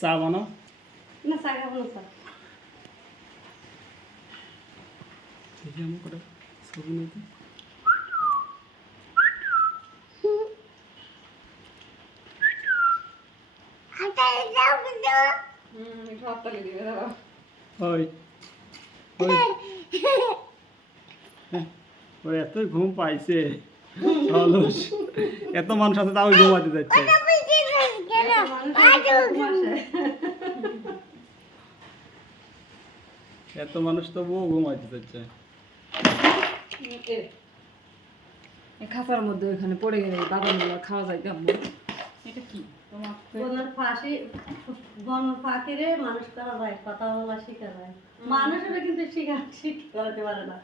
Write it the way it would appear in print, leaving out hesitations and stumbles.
চা বানাও না চা খাবো না চা। দেখি আমি করে ছবি নিতে ওই ওই ওই এতই ঘুম পাইছে অলস এত মানুষ আছে তাও ঘুমাতে যাচ্ছে এত মানুষ তো বউ ঘুমাতে যাচ্ছে খাঁচার মধ্যে ওইখানে পড়ে গেলে বাদামগুলো খাওয়া যায় কেমন? এটা কি বনের ফাঁসি বন ফাঁকিরে মানুষ করা যায়, কথা বলা শিখা যায়। মানুষেরা কিন্তু শিখতে পারে না।